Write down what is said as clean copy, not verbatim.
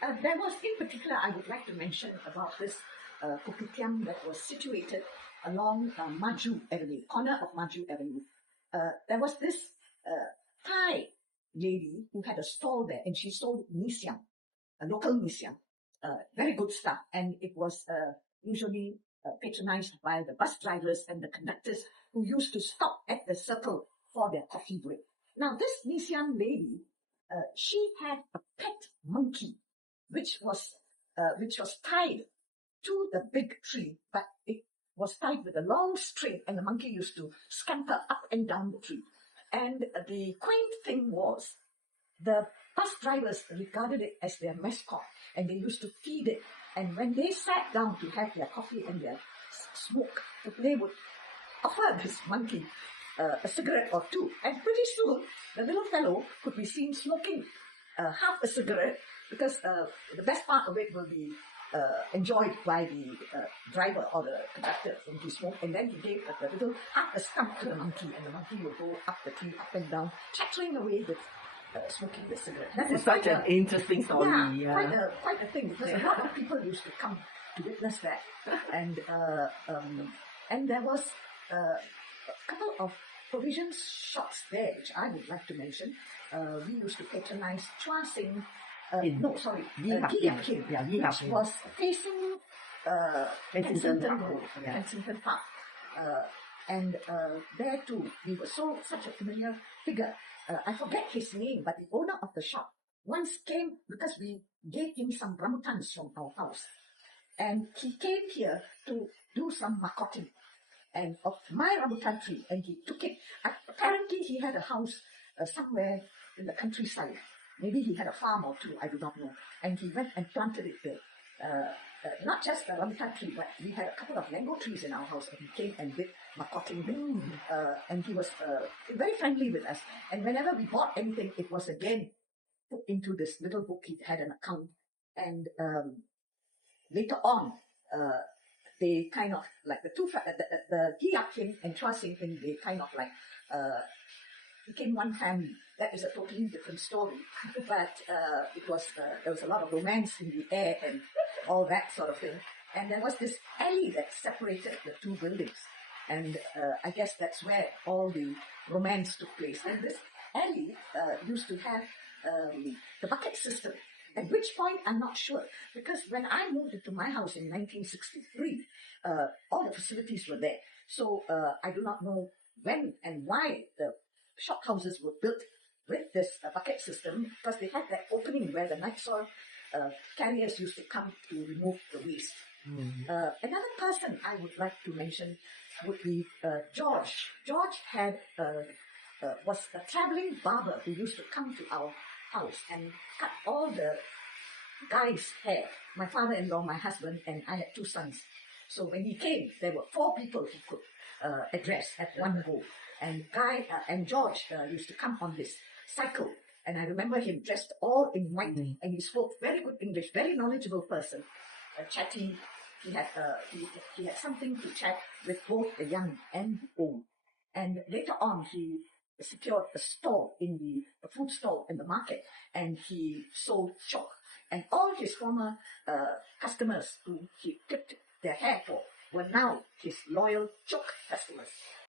There was, in particular, I would like to mention about this kopitiam that was situated along Maju Avenue, corner of Maju Avenue. There was this Thai lady who had a stall there, and she sold mee siam, a local mee siam, very good stuff, and it was usually patronized by the bus drivers and the conductors who used to stop at the circle for their coffee break. Now, this mee siam lady, she had a pet monkey, which was tied to the big tree, but it was tied with a long string, and the monkey used to scamper up and down the tree. And the quaint thing was, the bus drivers regarded it as their mascot, and they used to feed it. And when they sat down to have their coffee and their smoke, they would offer this monkey a cigarette or two. And pretty soon, the little fellow could be seen smoking half a cigarette, because the best part of it will be enjoyed by the driver or the conductor when he smoked, and then he gave a little half a stump to the monkey, and the monkey will go up the tree, up and down, chattering away with smoking the cigarette. That is such an interesting story. Yeah, quite a thing, because a lot of people used to come to witness that. And there was a couple of provision shops there, which I would like to mention. We used to patronize Chua Sing, King, which was facing Kensington Road, Kensington Park. And there too, we were such a familiar figure. I forget his name, but the owner of the shop once came, because we gave him some rambutans from our house. And he came here to do some marketing and of my rambutan tree, and he took it. Apparently, he had a house somewhere in the countryside. Maybe he had a farm or two, I do not know. And he went and planted it there. Not just the rambutan tree, but we had a couple of mango trees in our house, and he came and did marketing there. And he was very friendly with us. And whenever we bought anything, it was again put into this little book. He had an account. And later on, they kind of like the King and Chua Sing King, they kind of like became one family. That is a totally different story. But it was there was a lot of romance in the air and all that sort of thing. And there was this alley that separated the two buildings. And I guess that's where all the romance took place. And this alley used to have the bucket system. At which point, I'm not sure, because when I moved into my house in 1963, all the facilities were there. So I do not know when and why the shop houses were built with this bucket system, because they had that opening where the night soil carriers used to come to remove the waste. Another person I would like to mention would be George. George was a traveling barber who used to come to our house and cut all the guys' hair. My father-in-law, my husband, and I had two sons. So when he came, there were 4 people he could address at one go. And George used to come on this cycle. And I remember him dressed all in white, and he spoke very good English, very knowledgeable person, chatty. He had something to chat with both the young and the old. And later on, he secured a stall a food stall in the market, and he sold chalk. And all his former customers who he tipped their hair for were now his loyal chalk customers.